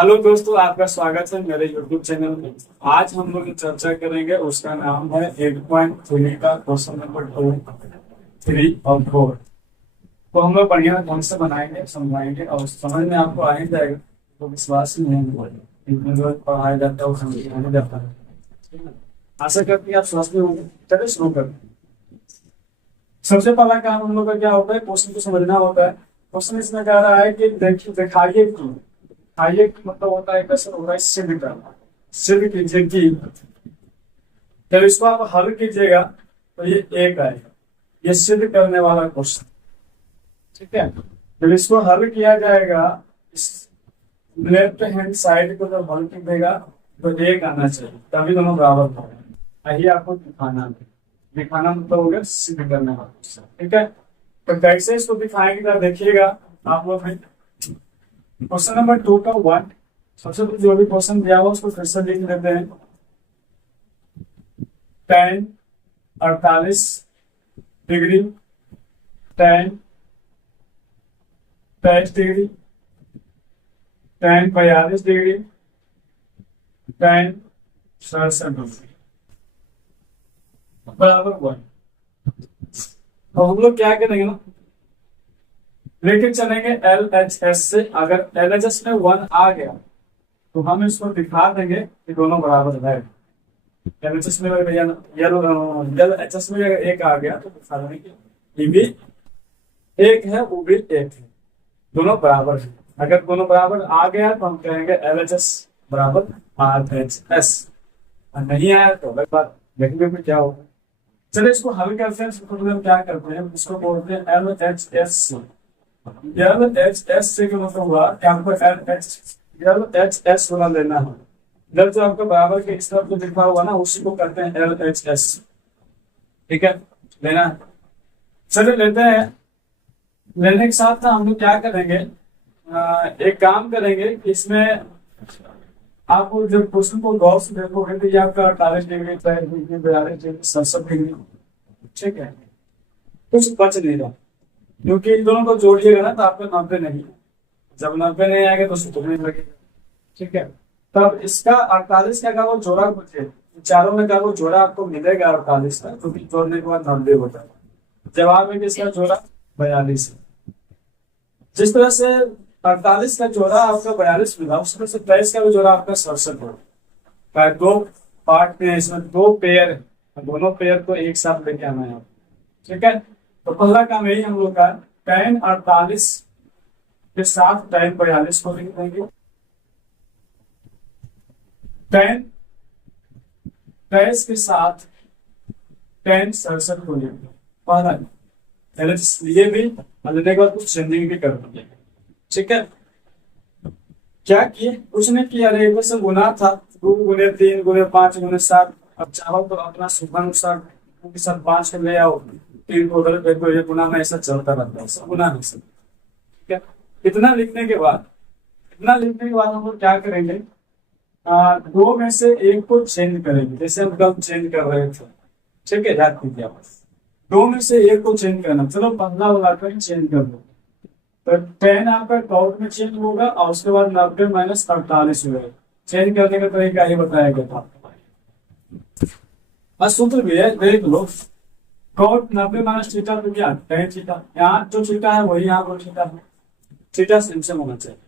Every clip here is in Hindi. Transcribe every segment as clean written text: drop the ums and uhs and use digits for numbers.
हेलो दोस्तों, आपका स्वागत है मेरे YouTube चैनल में। आज हम लोग चर्चा करेंगे, उसका नाम है 8.3 का क्वेश्चन नंबर 2, 3 और 4। तो हम लोग बढ़िया ढंग से बनाएंगे, समझाएंगे और समझ में आपको आ ही जाएगा। तो विश्वास ही नहीं होगा, इतने जो पढ़ाया जाता है वो समझाया जाता है। आशा करती है आप समझते होंगे। चलिए शुरू करते हैं। सबसे पहला काम हम लोग का क्या होता है, क्वेश्चन को समझना होता है। क्वेश्चन इसमें कह रहा है कि देखिए, दिखाइए क्यों। आइए मतलब होता है, कैसे होता है, सिद्ध करना। सिद्ध कीजिए कि जब इसको आप हल कीजिएगा तो ये एक आएगा। ये सिद्ध करने वाला क्वेश्चन, ठीक है। जब इसको हल किया जाएगा, इस लेफ्ट हैंड साइड को जब हल कीजिएगा तो एक आना चाहिए, तभी दोनों बराबर होगा। यही आपको दिखाना है। दिखाना मतलब हो गया सिद्ध करने वाला क्वेश्चन, ठीक है। तो कैसे इसको दिखाएंगे जरा देखिएगा आप लोग। क्वेश्चन नंबर 2 का 1, सबसे पहले जो भी क्वेश्चन दिया हुआ उसको फिर से लिख लेते हैं। tan 48 degree, tan 23 degree, tan 42 degree, tan 67 degree बराबर 1। तो हम लोग क्या करेंगे ना, लेकिन चलेंगे एल एच एस से। अगर एल एच एस में 1 आ गया तो हम इसको दिखा देंगे कि दोनों बराबर है। एल एच एस में अगर एल एच एस में अगर एक आ गया तो दिखा देंगे कि ये भी एक है, वो भी एक है, दोनों बराबर है। अगर दोनों बराबर आ गया तो हम कहेंगे एल एच एस बराबर आर एच एस। और नहीं आया तो अलग बात, देखेंगे फिर क्या होगा। चलिए इसको हल करते हैं। इसको हम क्या करते हैं, इसको बोलते हैं एल एच एस से। एल एच एस से का मतलब हुआ कि आपको एल एच एस वाला लेना है। इधर जो आपका बराबर के इस तरफ जो लिखा हुआ ना, उसी को करते हैं एल एच एस, ठीक है। लेना है, चलिए लेते हैं। लेने के साथ ना हम लोग क्या करेंगे, एक काम करेंगे कि इसमें आप जब क्वेश्चन को गौर से देखोगे तो ये आपका 48 डिग्री, 43 डिग्री, 42 डिग्री, 67 डिग्री, ठीक है। कुछ बच नहीं रहा, क्योंकि इन दोनों को जोड़िएगा ना तो आपका 90 नहीं। जब 90 नहीं आएगा तो सूत्र नहीं लगेगा, ठीक है। तब इसका 48 का वो जोड़ा पूछे, चारों में का वो जोड़ा आपको मिलेगा 48 का, क्योंकि जोड़ने के बाद 90 होता है। जवाब है कि इसका जोड़ा 42 है। जिस तरह से 48 का जोड़ा आपका 42 मिला, उस तरह से 23 का भी जोड़ा आपका 67 होगा। दो पार्ट में, इसमें दो पेयर है, दोनों पेयर को एक साथ लेके आना है, ठीक है। तो पहला काम यही हम लोग का, tan 48 के साथ tan 42 को लिख देंगे। tan 23 के साथ tan 67 को लिख देंगे। पहला पहले ये भी लेने के बाद कुछ चेंजिंग भी कर देंगे, ठीक है। क्या किए, कुछ नहीं किया, रेखा से गुना था, 2 गुने 3 गुने 5 गुने 7। अब चाहो तो अपना शुभानुसार 2 के साथ 5 को ले आओ, 3 को उधर देखो, ये गुना में ऐसा चलता रहता है, सब गुना में सब, ठीक है। इतना लिखने के बाद, हम लोग क्या करेंगे, 2 में से 1 को चेंज करेंगे, जैसे हम कल चेंज कर रहे थे, ठीक है। याद कीजिए आप, 2 में से 1 को चेंज करना। चलो पहला वाला को चेंज कर दो, तो 10 आपका टॉप में चेंज होगा और उसके बाद 90 माइनस 48 होगा। चेंज करने का तरीका ये बताया गया था, बस सूत्र भी है, देख लो। कॉट 90 माइनस थीटा तो क्या, tan थीटा। यहाँ जो थीटा है वही यहाँ पर थीटा है, थीटा सेम होना चाहिए,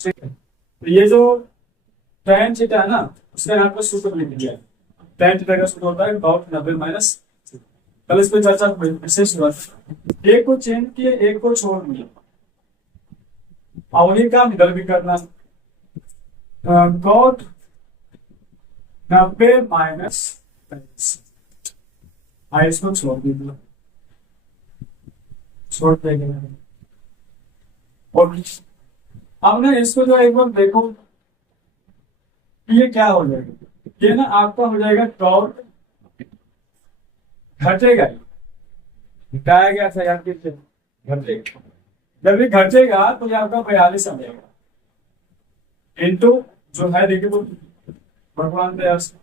ठीक है। तो ये जो tan थीटा है ना, उसका यहाँ पर सूत्र लिख दिया। tan थीटा का सूत्र होता है कॉट 90 माइनस। कल इस पर चर्चा विशेष हुआ, एक को चेंज किए, एक को छोड़ दिया, और वही काम इधर भी करना। कॉट 90 माइनस, इसको छोड़ दीजिए, छोड़ देंगे। और अब ना इसको जो एक बार देखो, ये क्या हो जाएगा, ये ना आपका हो जाएगा टॉट घटेगा, घटाया गया था यार, किससे घटेगा। जब भी घटेगा तो ये आपका 42 आ जाएगा, इंटू जो है देखिए वो भगवान दया से,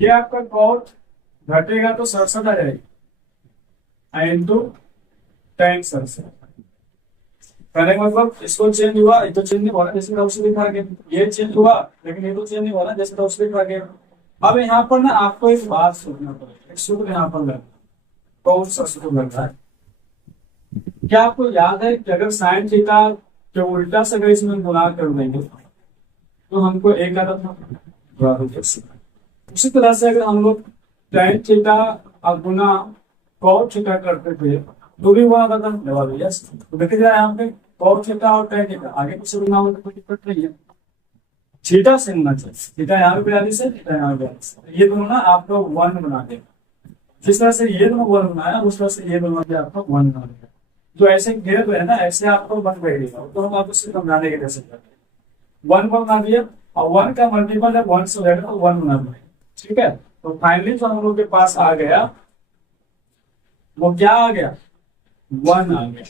ये आपका कॉट घटेगा तो 67 आ जाएगा, इंटू tan 67। कहने का मतलब इसको चेंज हुआ, ये तो चेंज नहीं हुआ जैसे उसे लिखा गया, ये चेंज हुआ लेकिन ये तो चेंज नहीं हुआ ना जैसे उसे लिखा गया। अब यहाँ पर ना आपको एक बात सोचना पड़ेगा, एक सूत्र यहाँ पर लगना, कौन सा सूत्र लग रहा है? क्या आपको याद है कि अगर साइन थीटा के उल्टा से अगर इसमें गुणा कर देंगे तो हमको एक आता था। उसी तरह से अगर हम लोग tan थीटा और गुना cot थीटा करते थे तो भी वहां आता था जवाब यस। तो देखिए जरा यहाँ पे cot थीटा और tan थीटा आगे पीछे गुना हो तो कोई दिक्कत नहीं है, थीटा से होना चाहिए, थीटा यहाँ पे 42 है, थीटा यहाँ पे 42, ये दोनों ना आपको 1 बना देगा। जिस तरह से ये दोनों 1 बनाया उस तरह से ये दोनों भी आपको 1 बना देगा। जो ऐसे घेर रहे हैं ना ऐसे आपको 1 बैठेगा, तो हम आप उससे समझाने के जैसे 1 बना दिया और 1 का मल्टीपल है 1 से लेकर 1 बना दिया, ठीक है। तो फाइनली जो हम लोग के पास आ गया वो क्या आ गया, 1 आ गया।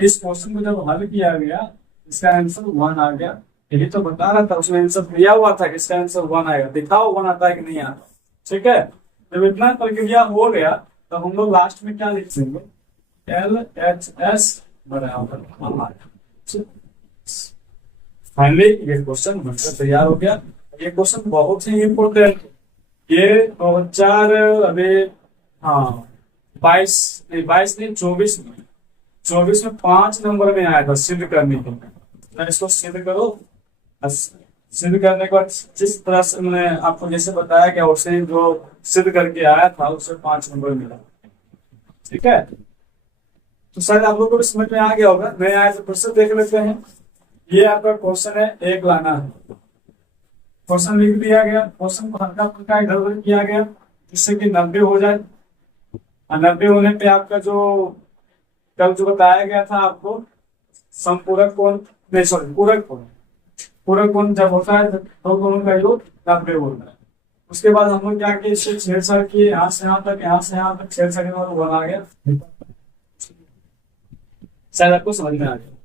इस क्वेश्चन को जब हल किया गया इसका आंसर 1 आ गया। यही तो बता रहा था, उसमें आंसर दिया हुआ था कि इसका आंसर 1 आएगा, दिखाओ 1 आता है कि नहीं आता, ठीक है। जब इतना प्रक्रिया हो गया तो हम लोग लास्ट में क्या लिख देंगे, LHS बराबर। फाइनली ये क्वेश्चन बनकर तैयार हो गया। ये क्वेश्चन बहुत ही इम्पोर्टेंट, ये 2000 अभी हाँ 22 नहीं 24 में 5 नंबर में आया था सिद्ध करने के लिए। इसको सिद्ध करो, सिद्ध करने के बाद जिस तरह से मैंने आपको जैसे बताया कि उसे जो सिद्ध करके आया था उसे 5 नंबर मिला, ठीक है। तो शायद आप लोगों को समझ में आ गया होगा, नहीं आया तो फिर से देख लेते हैं। ये आपका क्वेश्चन है, एक लाना है, क्वेश्चन लिख दिया गया, क्वेश्चन को हल्का फुल्का इधर उधर किया गया जिससे कि 90 हो जाए। 90 होने पे आपका जो कल जो बताया गया था आपको समपूरक कोण, नहीं सॉरी पूरक कोण, पूरक कोण जब होता है तो दोनों का योग 90 होता है। उसके बाद हम लोग क्या किए, इससे छेड़छाड़ किए, यहाँ से यहाँ तक, यहाँ से यहाँ तक छेड़छाड़ और 1 आ गया। शायद आपको समझ में आ गया,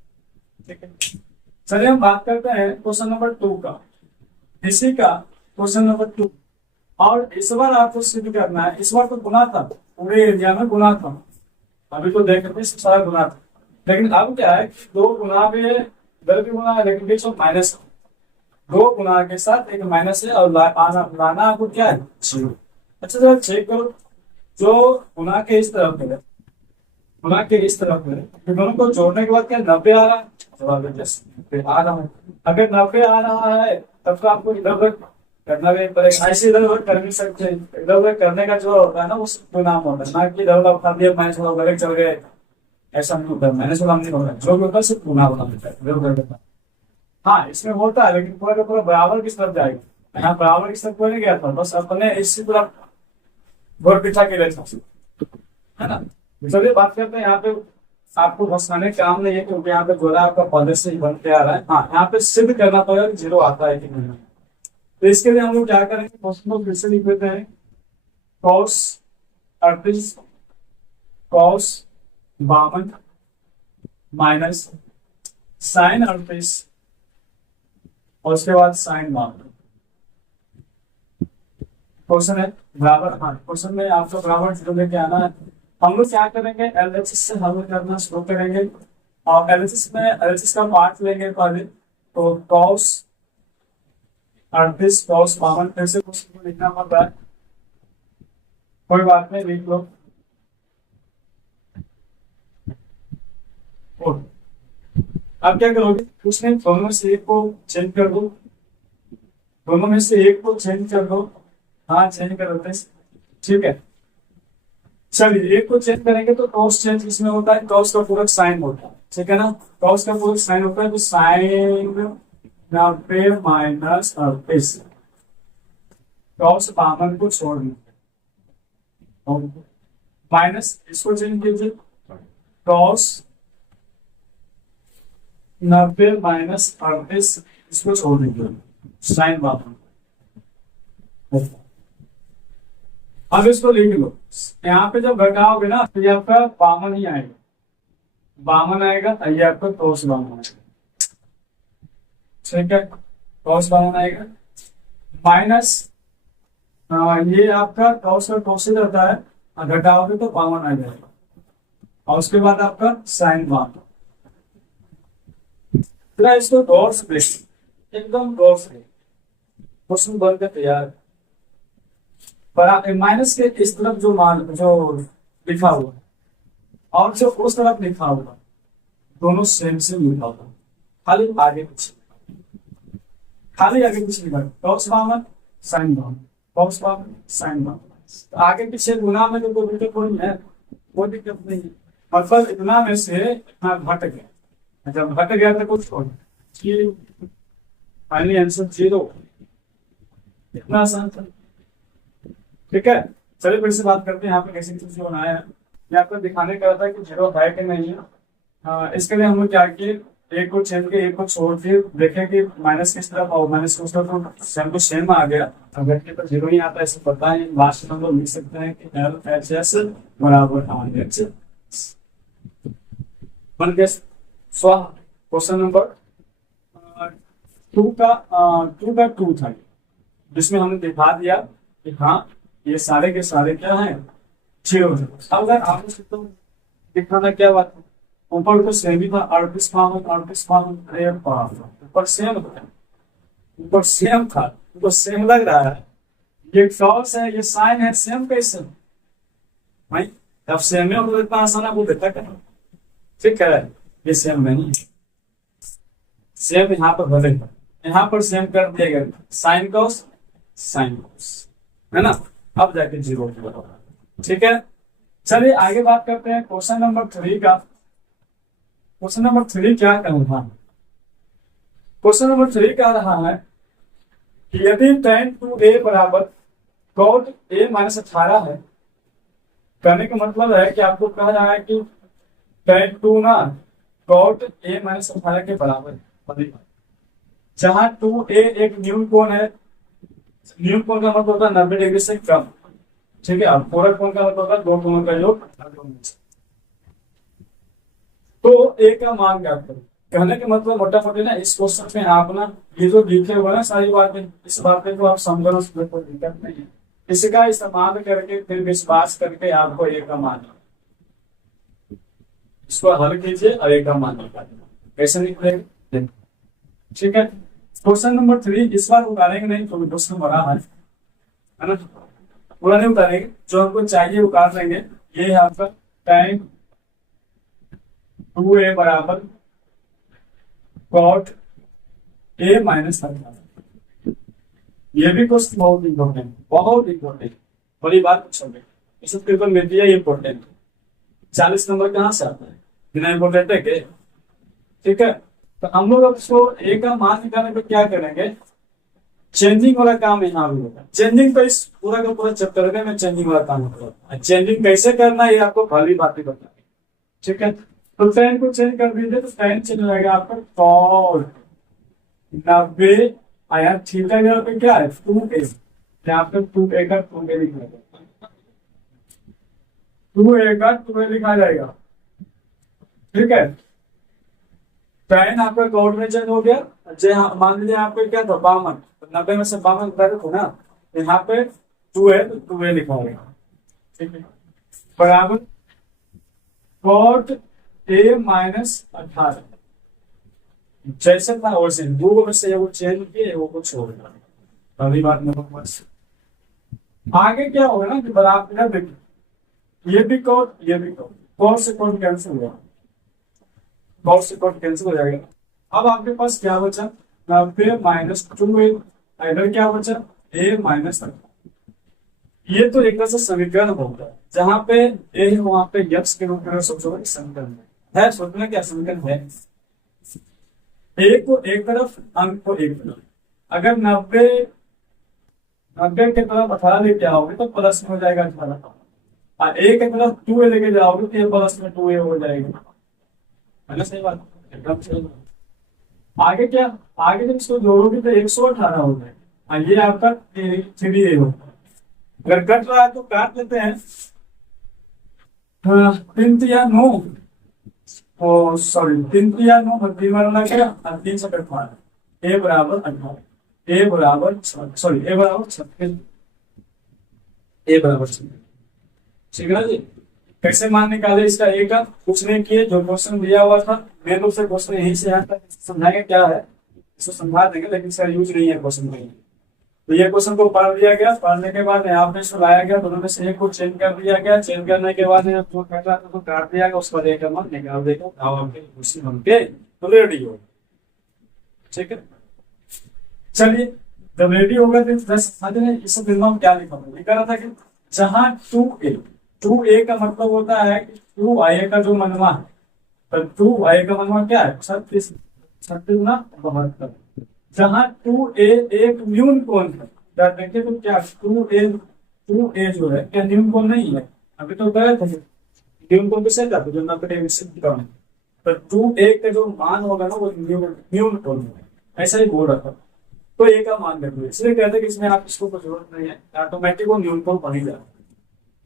ठीक है। चलिए हम बात करते हैं क्वेश्चन नंबर 2 का, इसी का क्वेश्चन नंबर 2। और इस बार आपको सिद्ध करना है, इस बार तो गुना था, पूरे एरिया में गुना था, अभी तो देख रहे सारा गुना था, लेकिन अब क्या है 2 गुना भी है, इधर भी गुना है लेकिन बीच में माइनस, 2 गुना के साथ एक माइनस है और लाना आपको क्या है 0। अच्छा जरा चेक करो, जो गुना के इस तरफ है, गुना के इस तरफ है, दोनों को जोड़ने के बाद क्या 90 आ रहा है, जवाब आ रहा है। अगर 90 आ रहा है तब तो आपको इधर उधर करना भी पड़ेगा, ऐसे इधर उधर कर भी सकते हैं। इधर उधर करने का जो होता है ना वो नाम होता है, ना कि इधर उधर उठा दिया माइनस वाला उधर चल गए, ऐसा नहीं होता, माइनस वाला नहीं होता, जो भी होता है सिर्फ गुना होना होता है, इधर उधर करना। हाँ इसमें होता है लेकिन पूरा का पूरा बराबर किस तरफ जाएगा, यहाँ बराबर किस तरफ नहीं गया था, बस अपने इसी पूरा घोर पीछा के लिए है ना। चलिए बात करते हैं, यहाँ पे आपको फंसाने काम नहीं है क्योंकि यहाँ पे जोड़ा आपका पहले से ही बन के आ रहा है। हाँ यहाँ पे सिद्ध करना पड़ेगा कि 0 आता है कि नहीं। तो इसके लिए हम लोग क्या करेंगे, क्वेश्चन को फिर से लिख देते हैं, cos 38 cos 52 माइनस sin 38 और उसके बाद sin 52। क्वेश्चन है बराबर, हाँ क्वेश्चन में आपको बराबर 0 लेके आना है। हम लोग क्या करेंगे, एलएचएस से हल करना शुरू करेंगे और एलएचएस में एलएचएस का पार्ट लेंगे पहले, तो cos 38 cos 52 फिर से क्वेश्चन को लिखना पड़ रहा है, कोई बात नहीं लिख लो। अब क्या करोगे, उसमें दोनों से एक को चेंज कर दो, दोनों में से एक को चेंज कर दो, हाँ चेंज कर देते हैं, ठीक है। चलिए एक को चेंज करेंगे तो कॉस चेंज इसमें होता है, कॉस का पूरक साइन होता है, ठीक है ना, कॉस का पूरक साइन होता है, तो साइन 90 माइनस 38, कॉस 52 को छोड़ दीजिए, माइनस इसको चेंज कीजिए, कॉस 90 माइनस 38 इसको छोड़ दीजिए, साइन 52। अब इसको लिख लो, यहाँ पे जब घटाओगे ना तो ये आपका 52 ही आएगा, 52 आएगा, ये आपका cos 52 आएगा, ठीक है, cos 52 आएगा माइनस ये आपका cos का cos ही रहता है, घटाओगे तो 52 आ जाएगा और उसके बाद आपका sin 52 फिर इसको गौर से देखें, एकदम गौर से क्वेश्चन बनकर तैयार। पर माइनस के इस तरफ जो मान जो लिखा हुआ है और जो उस तरफ लिखा हुआ दोनों सेम लिखा हुआ, खाली आगे पीछे, खाली आगे पीछे लिखा कॉस बावन साइन बावन, कॉस बावन साइन बावन। तो आगे पीछे गुना में तो कोई दिक्कत नहीं है, कोई दिक्कत नहीं है। मतलब इतना में से इतना घट गया, जब घट गया तो कुछ फाइनली आंसर 0। इतना आसान था। ठीक है, चलिए फिर से बात करते हैं यहाँ पे कैसे चीज बनाया है। ये आपको दिखाने का था कि 0 है कि नहीं है। इसके लिए हम लोग क्या किए, एक को चेंज के एक को छोड़ के देखें कि माइनस किस तरफ और माइनस किस तरफ, तो सेम टू सेम आ गया। अगर के पर 0 ही आता है ऐसे पता है, लास्ट में हम लोग लिख सकते हैं कि LHS बराबर RHS बन गया। क्वेश्चन नंबर 2 का 2 था, जिसमें हमने दिखा दिया कि हाँ ये सारे के सारे क्या हैं 0। अब अगर आपको तो दिखाना क्या बात है, ऊपर तो सेम ही था 38 52, अरे ऊपर सेम था, ऊपर सेम था, ऊपर सेम लग रहा है। ये कॉस है, ये साइन है, सेम कैसे भाई? अब सेम है तो इतना आसान आपको देता क्या? ठीक है, ये सेम नहीं है, सेम यहाँ पर बदलेगा, यहाँ पर सेम कर दिया गया साइन कॉस है ना। अब जाके 0 की बराबर। ठीक है, चलिए आगे बात करते हैं क्वेश्चन नंबर 3 का। क्वेश्चन नंबर 3 क्या कह रहा है? क्वेश्चन नंबर 3 कह रहा है कि यदि tan 2a बराबर cot a माइनस 18 है, कहने का मतलब है कि आपको कह रहा है कि tan 2 ना cot a माइनस 18 के बराबर है, जहां 2a एक न्यून कोण है। न्यून कोण का मतलब होता है 90 डिग्री से कम। ठीक है, अब पूरक कोण का मतलब होता है दो कोणों का योग। तो a का मान क्या करें? कहने का मतलब मोटा मोटी ना इस क्वेश्चन में आप ना ये जो लिखे हुए ना सारी बातें, इस बातें को आप समझना, उसमें कोई दिक्कत नहीं है। इसका इस्तेमाल करके फिर विश्वास करके आपको a का मान, इसको हल कीजिए और a का मान निकालिए, कैसे निकलेगा। ठीक है, क्वेश्चन नंबर 3 इस बार उतारेंगे नहीं, तो क्वेश्चन बड़ा है ना, पूरा नहीं उतारेंगे, जो हमको चाहिए उतार लेंगे। ये है आपका tan 2a बराबर cot a माइनस 18। ये भी क्वेश्चन बहुत इंपॉर्टेंट, बहुत इंपॉर्टेंट, बड़ी बात पूछोगे इस पेपर में दिया, ये इंपॉर्टेंट 40 नंबर कहाँ से आता है, बिना इंपॉर्टेंट है के। ठीक है, तो हम लोग अब इसको a का मान निकालने पे क्या करेंगे, चेंजिंग वाला काम यहाँ भी होगा। चेंजिंग तो इस पूरा का पूरा चैप्टर में चेंजिंग वाला काम होगा। चेंजिंग कैसे करना है ये आपको भली बातें बताएंगे। ठीक है, तो tan को चेंज कर दीजिए, तो tan चेंज हो जाएगा आपका cot 90 आया थीटा जगह पे क्या है 2a, यहाँ पे 2a का 2a लिखा जाएगा, 2a का 2a लिखा जाएगा। ठीक है, tan आपका cot में चेंज हो गया। मान लीजिए आपको क्या था 52, 90 में से 52 घटाते थे ना, तो यहाँ पे 2a तो 2a लिखा जाएगा। ठीक है, बराबर cot a माइनस 18, जैसे था वैसे दो में से एगो चेंज किए, एगो को छोड़ दिया, पहली बात में बस। आगे क्या होगा ना कि बराबर देखिए, ये भी cot ये भी cot से cot कैंसिल हुआ, cot से cot कैंसिल हो जाएगा। अब आपके पास क्या बचा 90 माइनस 2a, इधर क्या बचा a माइनस 18। ये तो एक तरह से समीकरण होगा, जहां पे a है वहां पे यक्ष के रूप में सोचोगे समीकरण है, सोचना क्या समीकरण है। a को एक तरफ, अंक को एक तरफ, अगर 90 के तरफ 18 लेके आओगे तो प्लस में हो जाएगा 18, और a के तरफ 2a लेके जाओगे तो ये प्लस में 2a हो जाएगा, है ना। सही बात, एकदम सही बात। आगे क्या, आगे जब इसको जोड़ोगे तो 118 हो जाएगा, और ये आपका 3a होगा। अगर कट रहा है तो काट लेते हैं, 3 या 9, ओ सॉरी 3 या 9 3 बार लगा क्या, 3 से कट मारा, a बराबर 18, a बराबर सॉरी a बराबर 36, a बराबर 36। ठीक है ना जी, कैसे मान निकाले इसका ए का, कुछ नहीं किए, जो क्वेश्चन दिया हुआ था मेन रूप से क्वेश्चन यहीं से आता है, समझाएंगे क्या है इसको समझा देंगे, लेकिन इसका यूज नहीं है क्वेश्चन में। तो ये क्वेश्चन को पढ़ लिया गया, पढ़ने के बाद यहाँ पे इसको लाया गया, दोनों में से एक को चेंज कर दिया गया, चेंज करने के बाद जो कट रहा था तो काट दिया गया, उसका एक नंबर निकाल देगा, दाव आपके कुर्सी बन के तो रेडी हो, ठीक है। चलिए जब रेडी होगा तो इस बिंदु में क्या लिखा हुआ, लिखा रहा था कि जहां 2a का मतलब होता है कि 2a का जो मनवा है, तो 2a का मनवा क्या है 36 ना 72, जहां 2a एक न्यून कोण है, देखिए तो क्या 2a जो है क्या न्यून कोण नहीं है, अभी तो गए थे न्यून कोण किसे कहते हैं, जो 90 डिग्री से कम है, तो 2a का जो मान होगा ना वो न्यून कोण है, ऐसा ही बोल रहा था। तो ए का मान रखिए, इसलिए कहते हैं कि इसमें आप इसको कोई जरूरत नहीं है, ऑटोमेटिक वो न्यून कोण बन ही जाता है,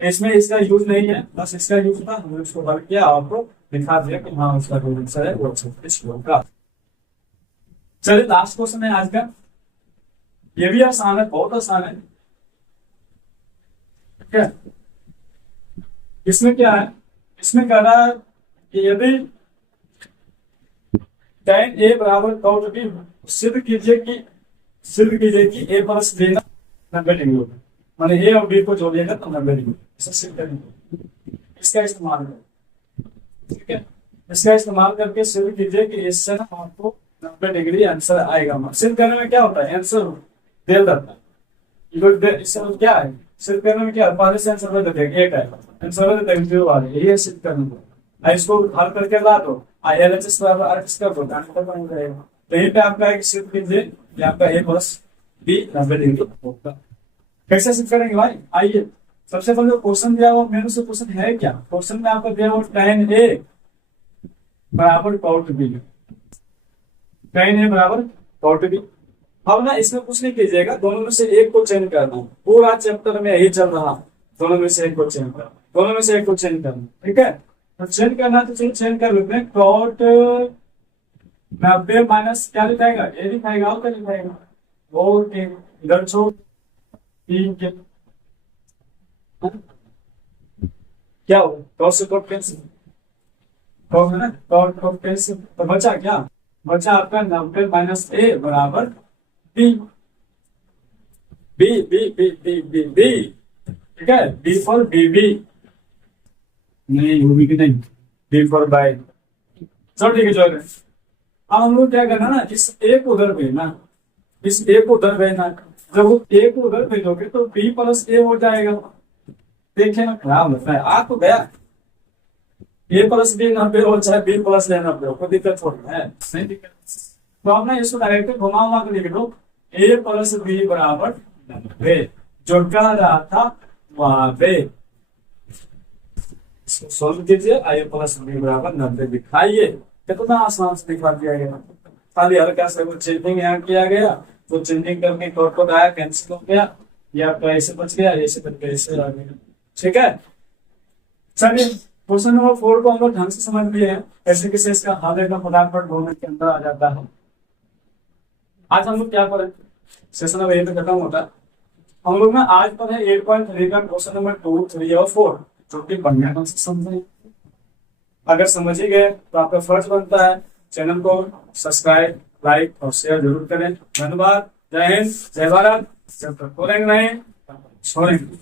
इसमें इसका यूज नहीं है, बस इसका यूज था, हमने उसको हल किया, आपको दिखा दिया कि हाँ उसका जो आंसर है वो 36 होगा। चलिए लास्ट क्वेश्चन है आज का, ये भी आसान है, बहुत आसान है, ठीक है। इसमें क्या है, इसमें कह रहा है कि यदि tan a बराबर cot b, सिद्ध कीजिए कि a प्लस b ना 90 डिग्री होगा, माने a और b को जोड़िएगा तो 90 डिग्री, इसे सिद्ध करेंगे, इसका इस्तेमाल करें, ठीक है। इसका इस्तेमाल करके सिद्ध कीजिए कि इससे ना आपको 90 डिग्री आंसर आएगा। सिद्ध करने में क्या होता है, आंसर दे देता है, इससे क्या है सिद्ध करने में क्या, पहले से आंसर दे देगा, एक है आंसर दे देगा, जीरो वाले यही है सिद्ध करने में। इसको हल करके ला दो, LHS बराबर RHS कर दो, आंसर बन जाएगा। तो यहीं पे आपका एक सिद्ध कीजिए कि आपका a प्लस b 90 डिग्री होगा। कैसे सिद्ध करेंगे भाई, आइए सबसे पहले क्वेश्चन दिया हुआ, मेरे से क्वेश्चन है क्या, क्वेश्चन में आपको दिया हुआ tan a बराबर cot b, tan a बराबर cot b। अब ना इसमें कुछ नहीं कीजिएगा, दोनों में से एक को चेंज करना, पूरा चैप्टर में यही चल रहा, दोनों में से एक को चेंज करना, दोनों में से एक को चेंज करना, ठीक है। तो चेंज करना तो चेंज कर लेते हैं, cot 90 माइनस क्या लिखाएगा, ये लिखाएगा और क्या लिखाएगा, और इधर छोड़ 3 के क्या हो, cot से cot कैंसिल, cot है ना, cot कैंसिल, तो बचा क्या, बचा आपका 90 माइनस a बराबर b, ठीक है, b फॉर b नहीं वो भी नहीं, b फॉर बाय, चलो ठीक है जो है। अब हम लोग क्या करना ना, इस a को उधर भेजना, इस a को उधर भेजना, जब वो a को उधर भेजोगे तो b प्लस a हो जाएगा, देखिए ना खराब होता है, आ तो गया a प्लस b 90 हो चाहे b प्लस a 90 हो, कोई दिक्कत थोड़ी है, नहीं दिक्कत। तो आपने इसको डायरेक्ट घुमा हुआ के लिख दो, a प्लस b बराबर 90, जो कह रहा था वहां पे सोल्व कीजिए, a प्लस b बराबर 90 दिखाइए, कितना आसान से दिखा दिया गया, खाली हल्का से वो चेंजिंग यहाँ किया गया, तो चेंजिंग करके कॉट आया, कैंसिल हो गया, ये आपका ऐसे बच गया, ऐसे बच गया, ऐसे आ गया, ठीक है। चलिए क्वेश्चन नंबर 4 को हम लोग ढंग से समझ लिए हैं, कैसे कैसे इसका हल एकदम फटाफट 2 मिनट के अंदर आ जाता है। आज हम लोग क्या पढ़े, सेशन अब यहीं पे खत्म होता है। हम लोग ना आज पढ़े 8.3 का क्वेश्चन नंबर 2, 3 और 4, जो कि बढ़िया ढंग से समझे, अगर समझ ही गए तो आपका फर्ज बनता है चैनल को सब्सक्राइब, लाइक और शेयर जरूर करें। धन्यवाद, जय हिंद, जय भारत, जब तक खोलेंगे नहीं छोड़ेंगे।